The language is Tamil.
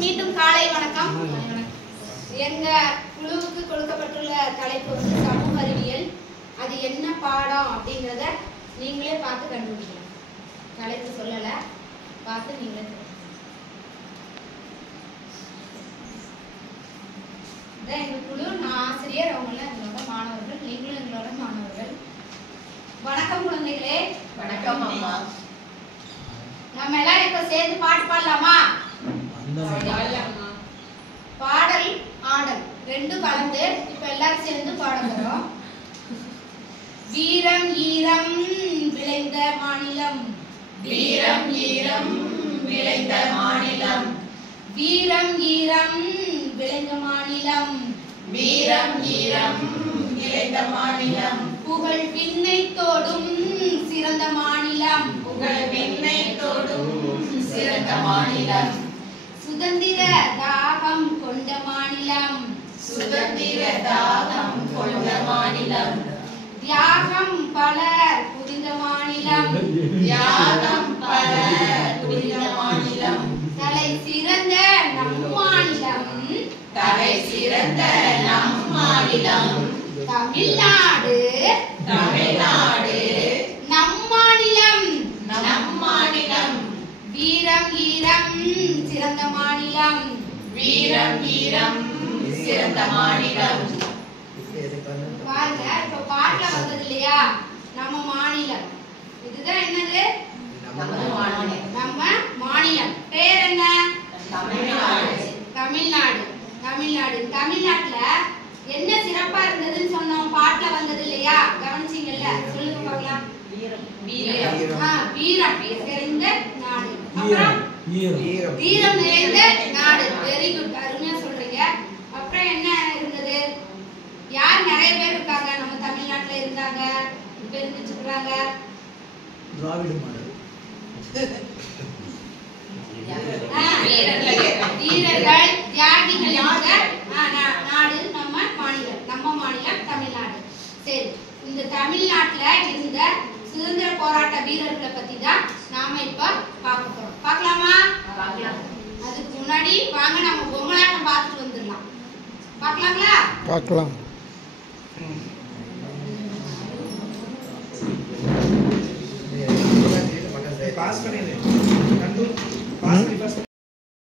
மீண்டும் காலை வணக்கம். எங்க குழுவுக்கு கொடுக்கப்பட்டுள்ள தலைப்பு வந்து சமூக அறிவியல். அது என்ன பாடம் அப்படிங்கறத நீங்களே பார்த்து கண்டுபிடிக்கலாம். தலைப்பு சொல்லல, பார்த்து நீங்களே. இதான் எங்க குழு. நான் ஆசிரியர், அவங்களாம் எங்களோட மாணவர்கள், நீங்களும் எங்களோட மாணவர்கள். வணக்கம் குழந்தைகளே. வணக்கம் அம்மா. நம்ம எல்லாரும் இப்ப சேர்ந்து பாட்டு பாடலாமா? பாடல் ஆடல் ரெண்டும் கலந்து இப்ப எல்லாரும் சேர்ந்து பாட போறோம். வீரம் ஈரம் விளைந்த மாநிலம், வீரம் ஈரம் விளைந்த மாநிலம், வீரம் ஈரம் விளைந்த மாநிலம், வீரம் ஈரம் விளைந்த மாநிலம், புகழ் விண்ணை தோடும் சிறந்த மாநிலம், புகழ் விண்ணை தோடும் சிறந்த மாநிலம், சுதந்திர தாகம் கொண்ட மாநிலம், சுதந்திர தாகம் கொண்ட மாநிலம், தியாகம் பலர் புரிந்த மாநிலம், தியாகம் பல புரிந்த மாநிலம், தலை சிறந்த நம் மாநிலம், தலை சிறந்த நம் மாநிலம், தமிழ்நாடு, தமிழ்நாடு நம் மாநிலம், நம் மாநிலம், வீரம் ஈரம் சிறந்த மாநிலம், வீரம் ஈரம் சிறந்த மாநிலம். பாருங்க, இப்ப பாட்டுல வந்தது இல்லையா நம்ம மாநிலம். இதுதான் என்னது? நம்ம மாநிலம், நம்ம மாநிலம். பேர் என்ன? தமிழ்நாடு. தமிழ்நாடு. தமிழ்நாடு. தமிழ்நாட்டுல என்ன சிறப்பா இருந்ததுன்னு சொன்னோம், பாட்டுல வந்தது இல்லையா? கவனிச்சீங்கல்ல? சொல்லுங்க பார்க்கலாம். வீரம் வீரம் நிறைந்த நாடு. அப்புறம் வீரம் நிறைந்த நாடு. வெரி குட், அருமையா சொல்றீங்க. அப்புறம் என்ன இருந்தது? யார் நிறைய பேர் இருக்காங்க நம்ம தமிழ்நாட்டுல இருந்தாங்க, இப்ப இருந்துச்சுக்கிறாங்க? திராவிட மாடல், வீரர்கள், தியாகிகள் இருந்த நாடு நம்ம மாநிலம். நம்ம மாநிலம் தமிழ்நாடு. சரி, இந்த தமிழ்நாட்டுல இருந்த சுதந்திர போராட்ட வீரர்களை பத்தி தான் நாம இப்ப பார்க்க போறோம். பார்க்கலாமா? அதுக்கு முன்னாடி வாங்க நம்ம பொம்மலாட்டம் பார்த்துட்டு வந்துடலாம். பார்க்கலாங்களா? பார்க்கலாம். पास करेंगे